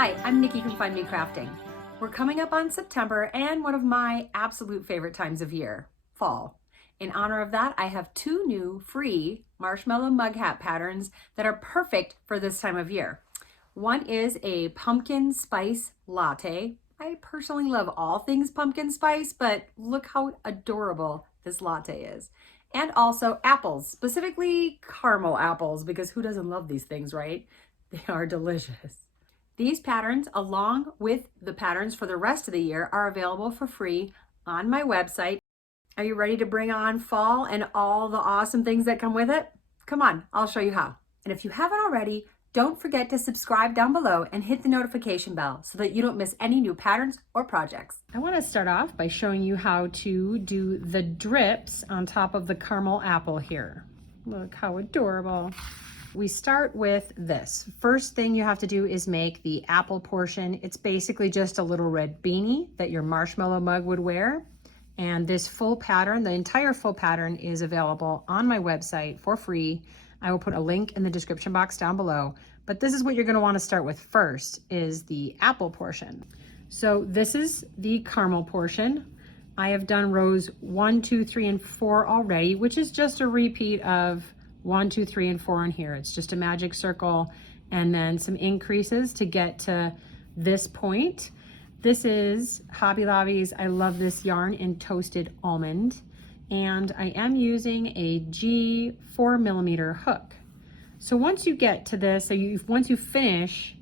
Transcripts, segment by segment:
Hi, I'm Nikki from Find Me Crafting. We're coming up on September and one of my absolute favorite times of year, fall. In honor of that, I have two new free marshmallow mug hat patterns that are perfect for this time of year. One is a pumpkin spice latte. I personally love all things pumpkin spice, but look how adorable this latte is. And also apples, specifically caramel apples, because who doesn't love these things, right? They are delicious. These patterns, along with the patterns for the rest of the year, are available for free on my website. Are you ready to bring on fall and all the awesome things that come with it? Come on, I'll show you how. And if you haven't already, don't forget to subscribe down below and hit the notification bell so that you don't miss any new patterns or projects. I want to start off by showing you how to do the drips on top of the caramel apple here. Look how adorable. We start with this. First thing you have to do is make the apple portion. It's basically just a little red beanie that your marshmallow mug would wear. And this full pattern, the entire full pattern, is available on my website for free. I will put a link in the description box down below. But this is what you're going to want to start with first, is the apple portion. So this is the caramel portion. I have done rows 1, 2, 3, and 4 already, which is just a repeat of 1, 2, 3, and 4 in here. It's just a magic circle and then some increases to get to this point. This is Hobby Lobby's I Love This Yarn in Toasted Almond, and I am using a G 4mm hook. So once you get to this, once you finish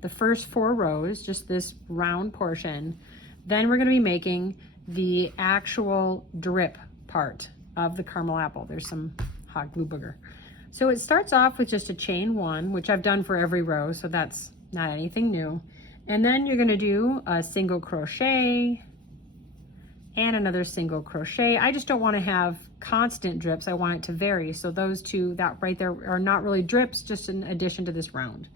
the first 4 rows, just this round portion, then we're going to be making the actual drip part of the caramel apple. There's some hot glue booger. So it starts off with just a chain 1, which I've done for every row, so that's not anything new. And then you're going to do a single crochet and another single crochet. I just don't want to have constant drips. I want it to vary. So those two, that right there, are not really drips, just an addition to this round.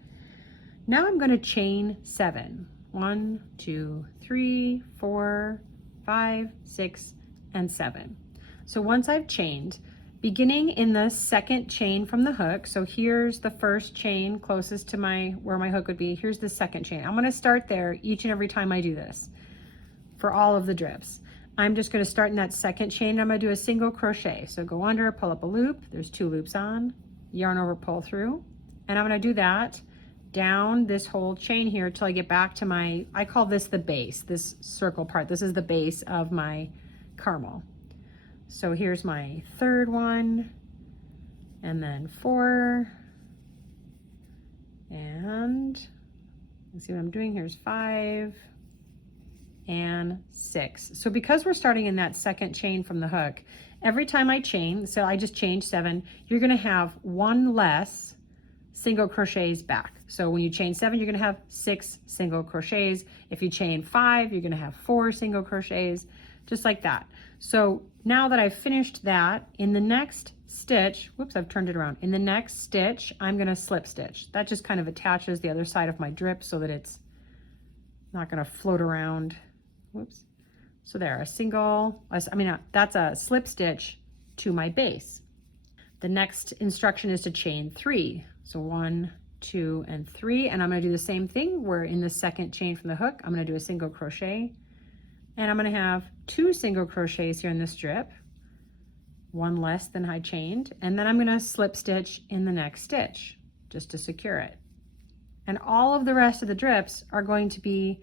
Now I'm going to chain 7. 1, 2, 3, 4, 5, 6, and 7. So once I've chained, beginning in the second chain from the hook, so here's the first chain closest to where my hook would be. Here's the second chain. I'm going to start there each and every time I do this for all of the drips. I'm just going to start in that second chain. I'm going to do a single crochet. So go under, pull up a loop. There's 2 loops on, yarn over, pull through, and I'm going to do that down this whole chain here till I get back to I call this the base, this circle part. This is the base of my caramel. So here's my third one, and then 4, and let's see what I'm doing. Here's 5 and 6. So because we're starting in that second chain from the hook, every time I chain, so I just chained 7, you're going to have 1 less single crochets back. So when you chain 7, you're going to have 6 single crochets. If you chain 5, you're going to have 4 single crochets, just like that. So now that I've finished that, in the next stitch, whoops, I've turned it around. In the next stitch, I'm going to slip stitch. That just kind of attaches the other side of my drip so that it's not going to float around. Whoops. So there, that's a slip stitch to my base. The next instruction is to chain 3. So 1, 2, and 3, and I'm going to do the same thing where in the second chain from the hook, I'm going to do a single crochet, and I'm going to have 2 single crochets here in this strip, 1 less than I chained, and then I'm going to slip stitch in the next stitch just to secure it. And all of the rest of the drips are going to be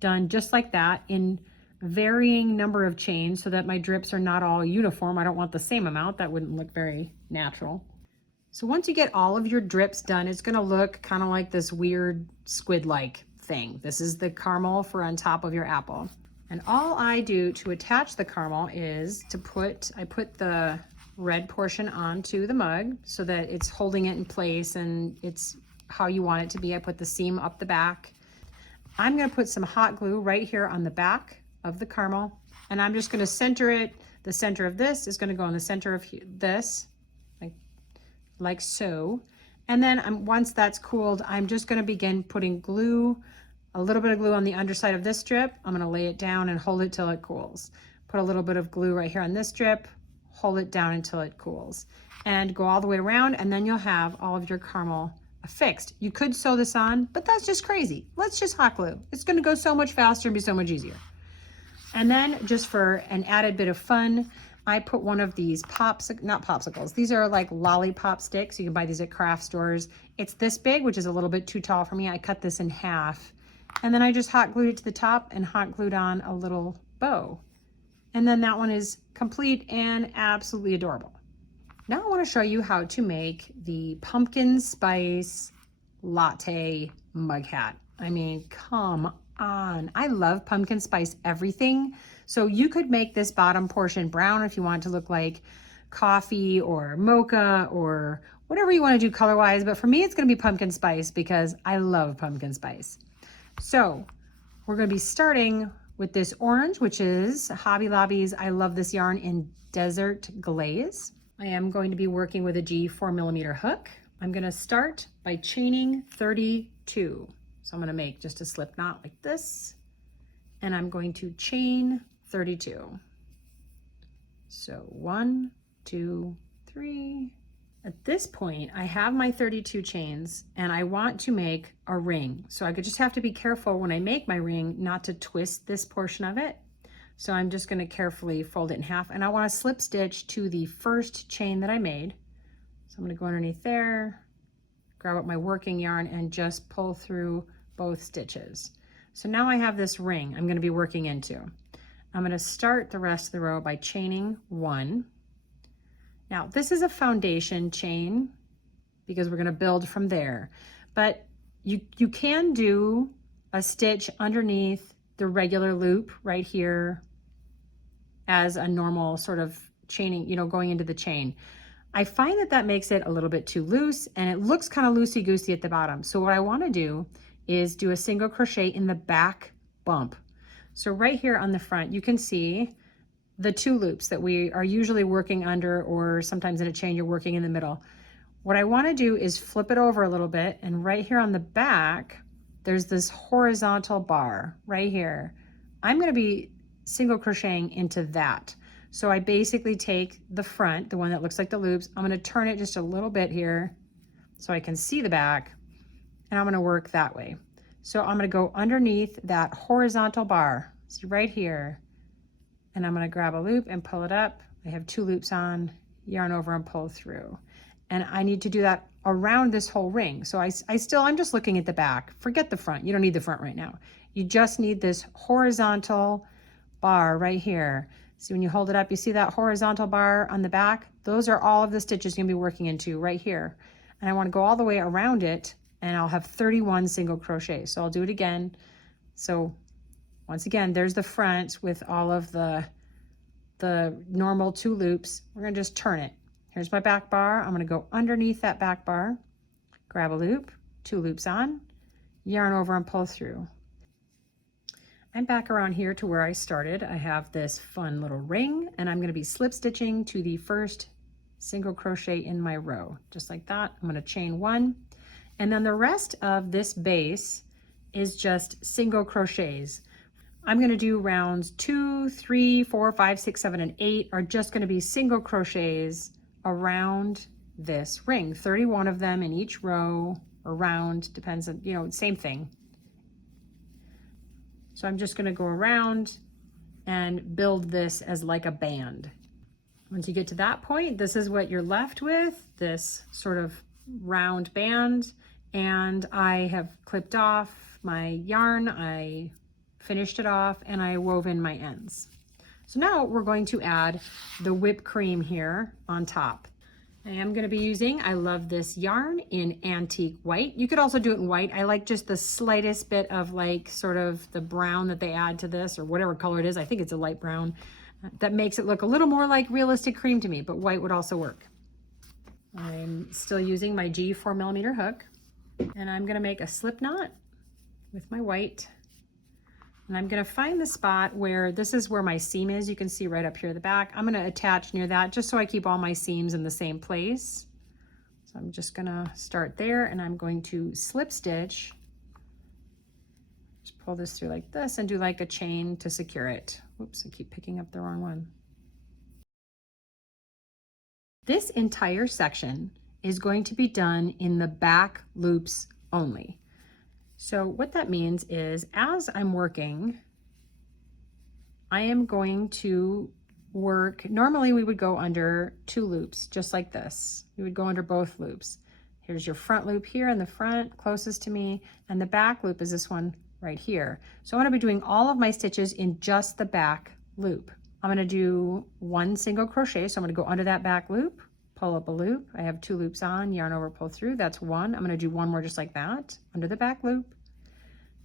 done just like that in varying number of chains so that my drips are not all uniform. I don't want the same amount. That wouldn't look very natural. So once you get all of your drips done, it's going to look kind of like this weird squid-like thing. This is the caramel for on top of your apple. And all I do to attach the caramel is I put the red portion onto the mug so that it's holding it in place and it's how you want it to be. I put the seam up the back. I'm going to put some hot glue right here on the back of the caramel, and I'm just going to center it. The center of this is going to go in the center of this, like so. And then once that's cooled, I'm just going to begin putting glue, a little bit of glue on the underside of this strip. I'm going to lay it down and hold it till it cools. Put a little bit of glue right here on this strip, hold it down until it cools, and go all the way around, and then you'll have all of your caramel fixed. You could sew this on, but that's just crazy. Let's just hot glue. It's gonna go so much faster and be so much easier. And then just for an added bit of fun, I put one of these not popsicles. These are like lollipop sticks. You can buy these at craft stores. It's this big, which is a little bit too tall for me. I cut this in half. And then I just hot glued it to the top and hot glued on a little bow. And then that one is complete and absolutely adorable. Now I want to show you how to make the pumpkin spice latte mug hat. I mean, come on. I love pumpkin spice everything. So you could make this bottom portion brown if you want it to look like coffee or mocha or whatever you want to do color-wise. But for me, it's going to be pumpkin spice because I love pumpkin spice. So we're going to be starting with this orange, which is Hobby Lobby's I Love This Yarn in Desert Glaze. I am going to be working with a G 4mm hook. I'm going to start by chaining 32. So I'm going to make just a slip knot like this, and I'm going to chain 32. So 1, 2, 3. At this point, I have my 32 chains and I want to make a ring. So I could just have to be careful when I make my ring not to twist this portion of it. So I'm just going to carefully fold it in half, and I want to slip stitch to the first chain that I made. So I'm going to go underneath there, grab up my working yarn and just pull through both stitches. So now I have this ring I'm going to be working into. I'm going to start the rest of the row by chaining 1. Now this is a foundation chain because we're going to build from there, but you can do a stitch underneath the regular loop right here as a normal sort of chaining, going into the chain. I find that that makes it a little bit too loose and it looks kind of loosey-goosey at the bottom. So what I want to do is do a single crochet in the back bump. So right here on the front, you can see the 2 loops that we are usually working under, or sometimes in a chain you're working in the middle. What I want to do is flip it over a little bit, and right here on the back, there's this horizontal bar right here. I'm going to be single crocheting into that. So I basically take the front, the one that looks like the loops, I'm going to turn it just a little bit here so I can see the back, and I'm going to work that way. So I'm going to go underneath that horizontal bar, see right here, and I'm going to grab a loop and pull it up. I have 2 loops on, yarn over and pull through. And I need to do that around this whole ring. So I'm just looking at the back. Forget the front. You don't need the front right now. You just need this horizontal bar right here. See, when you hold it up, you see that horizontal bar on the back? Those are all of the stitches you're gonna be working into right here. And I want to go all the way around it, and I'll have 31 single crochets. So I'll do it again. So once again, there's the front with all of the normal 2 loops. We're gonna just turn it. Here's my back bar. I'm gonna go underneath that back bar, grab a loop, 2 loops on, yarn over and pull through. I'm back around here to where I started. I have this fun little ring, and I'm gonna be slip stitching to the first single crochet in my row, just like that. I'm gonna chain 1, and then the rest of this base is just single crochets. I'm gonna do rounds 2, 3, 4, 5, 6, 7, and 8 are just gonna be single crochets around this ring, 31 of them in each row or round, depends on, same thing. So I'm just gonna go around and build this as like a band. Once you get to that point, this is what you're left with, this sort of round band. And I have clipped off my yarn, I finished it off, and I wove in my ends. So now we're going to add the whipped cream here on top. I am going to be using, I love this yarn in antique white. You could also do it in white. I like just the slightest bit of like sort of the brown that they add to this, or whatever color it is. I think it's a light brown. That makes it look a little more like realistic cream to me, but white would also work. I'm still using my G 4mm hook, and I'm going to make a slip knot with my white. And I'm going to find the spot where this is where my seam is. You can see right up here at the back. I'm going to attach near that just so I keep all my seams in the same place. So I'm just going to start there, and I'm going to slip stitch. Just pull this through like this and do like a chain to secure it. Oops, I keep picking up the wrong one. This entire section is going to be done in the back loops only. So what that means is, as I'm working, I am going to work, normally we would go under 2 loops, just like this. You would go under both loops. Here's your front loop here in the front, closest to me, and the back loop is this one right here. So I'm gonna be doing all of my stitches in just the back loop. I'm gonna do 1 single crochet, so I'm gonna go under that back loop, pull up a loop. I have 2 loops on, yarn over, pull through, that's 1. I'm gonna do 1 more just like that, under the back loop,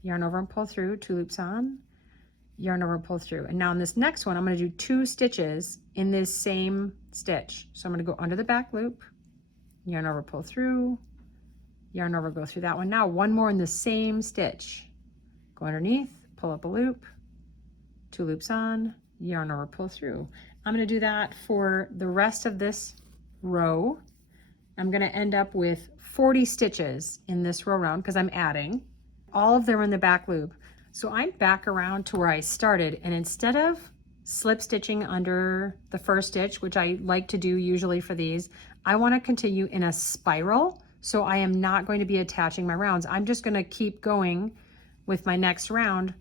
yarn over and pull through, 2 loops on, yarn over, pull through. And now in this next one, I'm gonna do 2 stitches in this same stitch. So I'm gonna go under the back loop, yarn over, pull through, yarn over, go through that one. Now 1 more in the same stitch. Go underneath, pull up a loop, 2 loops on, yarn over, pull through. I'm gonna do that for the rest of this row. I'm gonna end up with 40 stitches in this row round because I'm adding. All of them are in the back loop. So I'm back around to where I started, and instead of slip stitching under the first stitch, which I like to do usually for these, I want to continue in a spiral. So I am not going to be attaching my rounds. I'm just going to keep going with my next round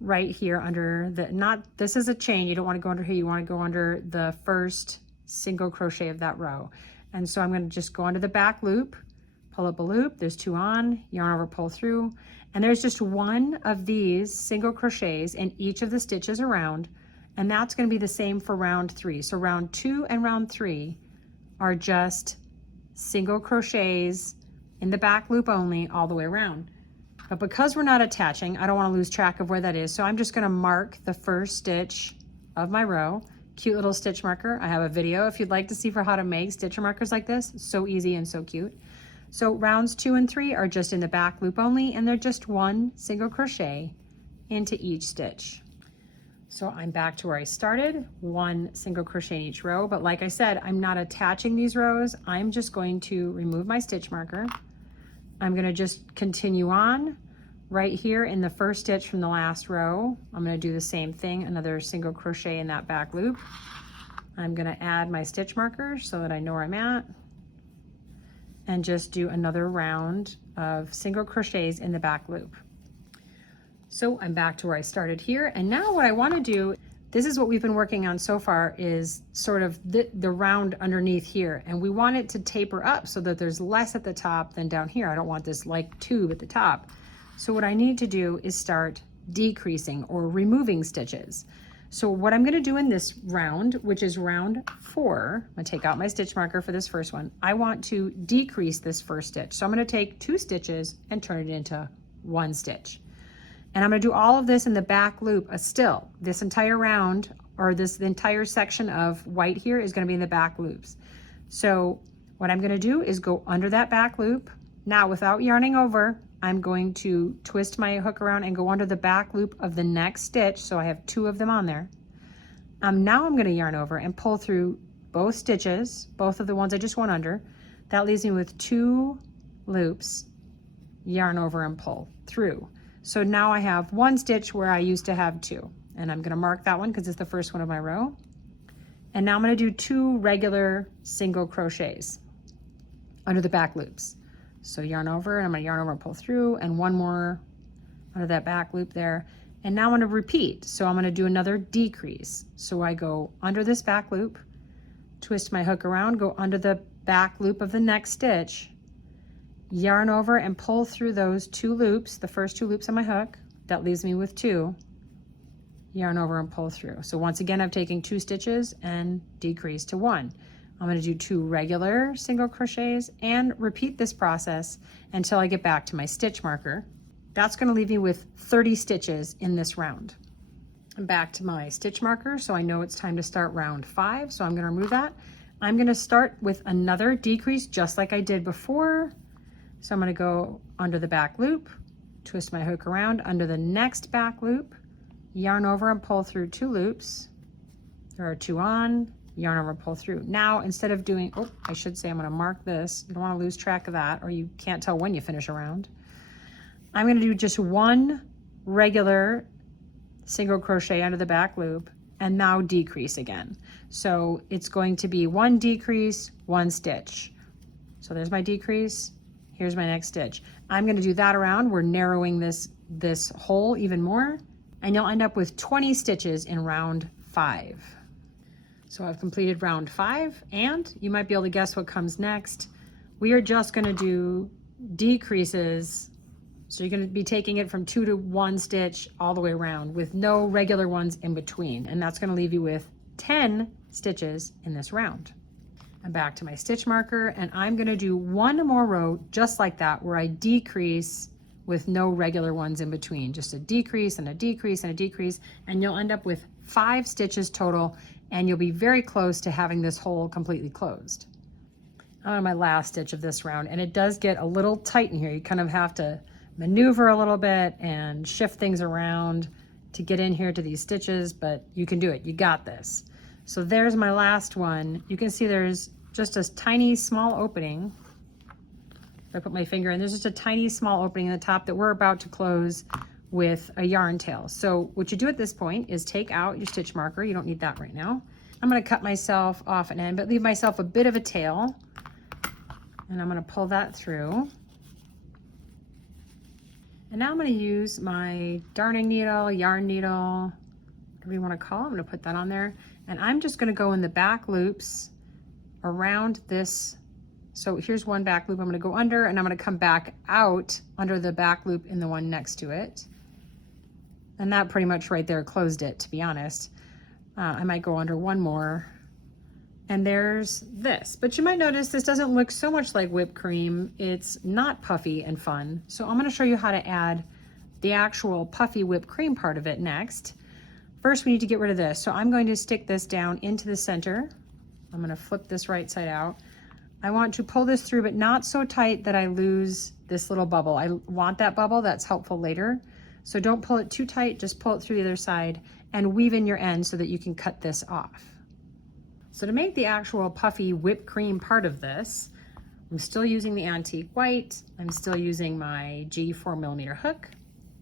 right here under the, this is a chain. You don't want to go under here. You want to go under the first single crochet of that row. And so I'm going to just go under the back loop, pull up a loop. There's 2 on, yarn over, pull through. And there's just 1 of these single crochets in each of the stitches around, and that's going to be the same for round 3. So round 2 and round 3 are just single crochets in the back loop only all the way around. But because we're not attaching, I don't want to lose track of where that is, so I'm just going to mark the first stitch of my row. Cute little stitch marker. I have a video if you'd like to see for how to make stitch markers like this. So easy and so cute. So rounds 2 and 3 are just in the back loop only, and they're just 1 single crochet into each stitch. So I'm back to where I started, 1 single crochet in each row, but like I said, I'm not attaching these rows. I'm just going to remove my stitch marker. I'm gonna just continue on right here in the first stitch from the last row. I'm gonna do the same thing, another single crochet in that back loop. I'm gonna add my stitch marker so that I know where I'm at, and just do another round of single crochets in the back loop. So I'm back to where I started here, and now what I want to do, this is what we've been working on so far, is sort of the round underneath here, and we want it to taper up so that there's less at the top than down here. I don't want this like tube at the top. So what I need to do is start decreasing or removing stitches. So what I'm going to do in this round, which is round 4, I'm going to take out my stitch marker for this first one. I want to decrease this first stitch. So I'm going to take 2 stitches and turn it into 1 stitch. And I'm going to do all of this in the back loop still. This entire round, or this entire section of white here, is going to be in the back loops. So what I'm going to do is go under that back loop. Now without yarning over, I'm going to twist my hook around and go under the back loop of the next stitch. So I have 2 of them on there. Now I'm going to yarn over and pull through both stitches, both of the ones I just went under. That leaves me with 2 loops, yarn over and pull through. So now I have 1 stitch where I used to have 2. And I'm going to mark that one because it's the first one of my row. And now I'm going to do 2 regular single crochets under the back loops. So yarn over, and I'm going to yarn over and pull through, and 1 more under that back loop there. And now I'm going to repeat. So I'm going to do another decrease. So I go under this back loop, twist my hook around, go under the back loop of the next stitch, yarn over and pull through those 2 loops, the first 2 loops on my hook. That leaves me with 2. Yarn over and pull through. So once again, I'm taking 2 stitches and decrease to 1. I'm going to do 2 regular single crochets and repeat this process until I get back to my stitch marker. That's going to leave me with 30 stitches in this round. I'm back to my stitch marker, so I know it's time to start round 5. So I'm going to remove that. I'm going to start with another decrease just like I did before. So I'm going to go under the back loop, twist my hook around under the next back loop, yarn over and pull through 2 loops. There are 2 on, yarn over, pull through. Now, instead of doing, I should say I'm going to mark this. You don't want to lose track of that, or you can't tell when you finish a round. I'm going to do just 1 regular single crochet under the back loop, and now decrease again. So it's going to be 1 decrease, 1 stitch, So there's my decrease. Here's my next stitch. I'm going to do that around. We're narrowing this hole even more, and you'll end up with 20 stitches in round 5. So I've completed round 5, and you might be able to guess what comes next. We are just going to do decreases. So you're going to be taking it from 2 to 1 stitch all the way around with no regular ones in between. And that's going to leave you with 10 stitches in this round. I'm back to my stitch marker, and I'm going to do one more row just like that where I decrease with no regular ones in between. Just a decrease and a decrease and a decrease, and you'll end up with 5 stitches total, and you'll be very close to having this hole completely closed. I'm on my last stitch of this round, and it does get a little tight in here. You kind of have to maneuver a little bit and shift things around to get in here to these stitches, but you can do it. You got this. So there's my last one. You can see there's just a tiny small opening. I put my finger in, there's just a tiny small opening in the top that we're about to close with a yarn tail. So what you do at this point is take out your stitch marker. You don't need that right now. I'm going to cut myself off an end, but leave myself a bit of a tail. And I'm going to pull that through. And now I'm going to use my darning needle, yarn needle, whatever you want to call it. I'm going to put that on there. And I'm just going to go in the back loops around this. So here's one back loop I'm going to go under, and I'm going to come back out under the back loop in the one next to it. And that pretty much right there closed it, to be honest. I might go under one more. And there's this. But you might notice this doesn't look so much like whipped cream. It's not puffy and fun. So I'm going to show you how to add the actual puffy whipped cream part of it next. First, we need to get rid of this. So I'm going to stick this down into the center. I'm going to flip this right side out. I want to pull this through, but not so tight that I lose this little bubble. I want that bubble. That's helpful later. So don't pull it too tight. Just pull it through the other side and weave in your end so that you can cut this off. So to make the actual puffy whipped cream part of this, I'm still using the antique white. I'm still using my G 4mm hook.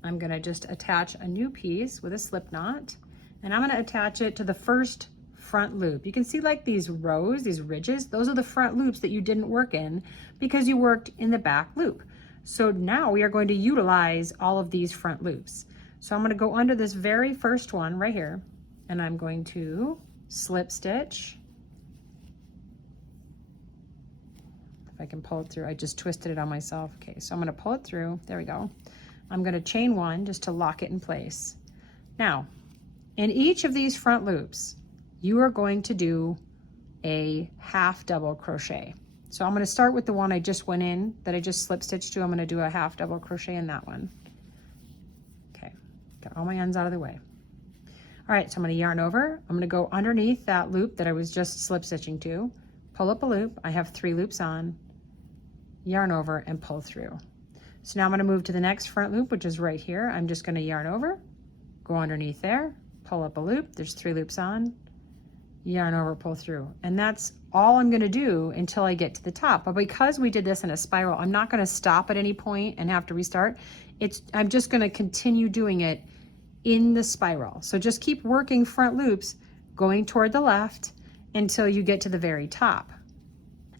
I'm going to just attach a new piece with a slip knot, and I'm going to attach it to the first front loop. You can see like these rows, these ridges, those are the front loops that you didn't work in because you worked in the back loop. So now we are going to utilize all of these front loops. So I'm going to go under this very first one right here, and I'm going to slip stitch. If I can pull it through, I just twisted it on myself. Okay, so I'm going to pull it through. There we go. I'm going to chain one just to lock it in place. Now, in each of these front loops, you are going to do a half double crochet. So I'm going to start with the one I just went in that I just slip stitched to. I'm going to do a half double crochet in that one. Okay, got all my ends out of the way. All right, so I'm going to yarn over. I'm going to go underneath that loop that I was just slip stitching to, pull up a loop. I have 3 loops on, yarn over and pull through. So now I'm going to move to the next front loop, which is right here. I'm just going to yarn over, go underneath there, pull up a loop. There's 3 loops on, yarn over, pull through. And that's all I'm going to do until I get to the top. But because we did this in a spiral, I'm not going to stop at any point and have to restart. I'm just going to continue doing it in the spiral. So just keep working front loops going toward the left until you get to the very top.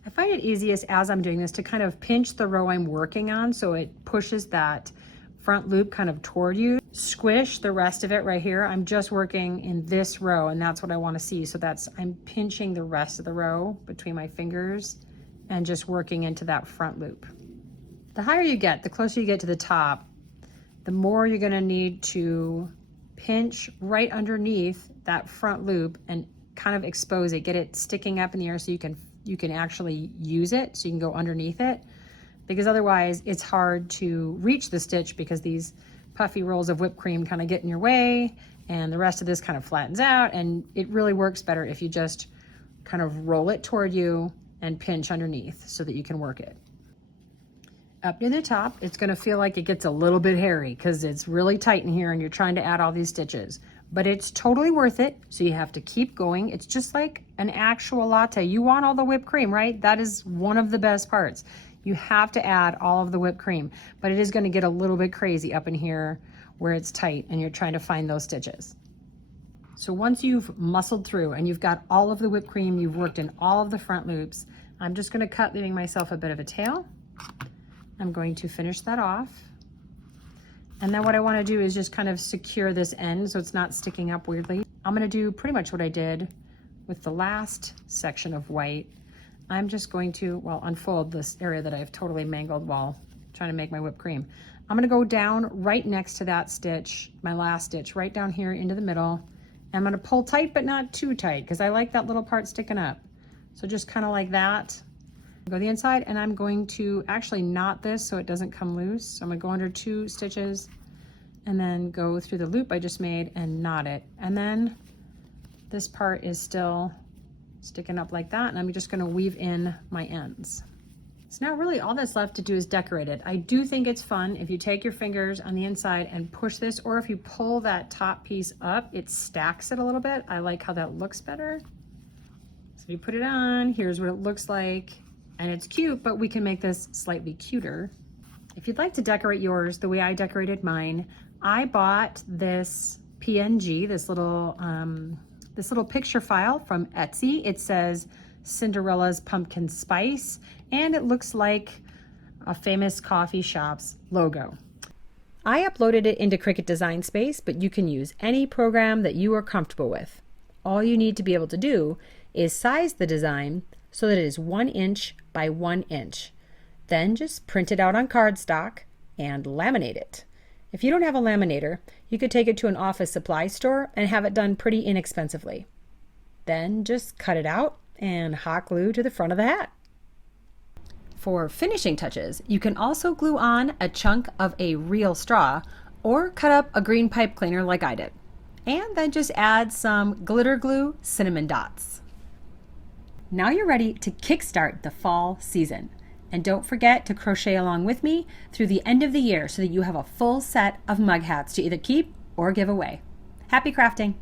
I find it easiest as I'm doing this to kind of pinch the row I'm working on so it pushes that front loop kind of toward you. Squish the rest of it right here. I'm just working in this row, and that's what I want to see. So I'm pinching the rest of the row between my fingers and just working into that front loop. The higher you get, the closer you get to the top, the more you're going to need to pinch right underneath that front loop and kind of expose it, get it sticking up in the air so you can actually use it, so you can go underneath it, because otherwise it's hard to reach the stitch because these puffy rolls of whipped cream kind of get in your way and the rest of this kind of flattens out, and it really works better if you just kind of roll it toward you and pinch underneath so that you can work it. Up near the top, it's going to feel like it gets a little bit hairy because it's really tight in here and you're trying to add all these stitches. But it's totally worth it, so you have to keep going. It's just like an actual latte. You want all the whipped cream, right? That is one of the best parts. You have to add all of the whipped cream, but it is going to get a little bit crazy up in here where it's tight and you're trying to find those stitches. So once you've muscled through and you've got all of the whipped cream, you've worked in all of the front loops, I'm just going to cut, leaving myself a bit of a tail. I'm going to finish that off. And then what I want to do is just kind of secure this end so it's not sticking up weirdly. I'm going to do pretty much what I did with the last section of white. I'm just going to, well, unfold this area that I've totally mangled while trying to make my whipped cream. I'm going to go down right next to that stitch, my last stitch, right down here into the middle. I'm going to pull tight, but not too tight, because I like that little part sticking up. So just kind of like that. Go the inside, and I'm going to actually knot this so it doesn't come loose. So I'm going to go under 2 stitches and then go through the loop I just made and knot it. And then this part is still sticking up like that, and I'm just going to weave in my ends. So now really all that's left to do is decorate it. I do think it's fun if you take your fingers on the inside and push this, or if you pull that top piece up, it stacks it a little bit. I like how that looks better. So you put it on, here's what it looks like. And it's cute, but we can make this slightly cuter. If you'd like to decorate yours the way I decorated mine, I bought this PNG, this little picture file from Etsy. It says Cinderella's Pumpkin Spice, and it looks like a famous coffee shop's logo. I uploaded it into Cricut Design Space, but you can use any program that you are comfortable with. All you need to be able to do is size the design so that it is 1 inch by 1 inch. Then just print it out on cardstock and laminate it. If you don't have a laminator, you could take it to an office supply store and have it done pretty inexpensively. Then just cut it out and hot glue to the front of the hat. For finishing touches, you can also glue on a chunk of a real straw or cut up a green pipe cleaner like I did. And then just add some glitter glue cinnamon dots. Now you're ready to kickstart the fall season. And don't forget to crochet along with me through the end of the year so that you have a full set of mug hats to either keep or give away. Happy crafting!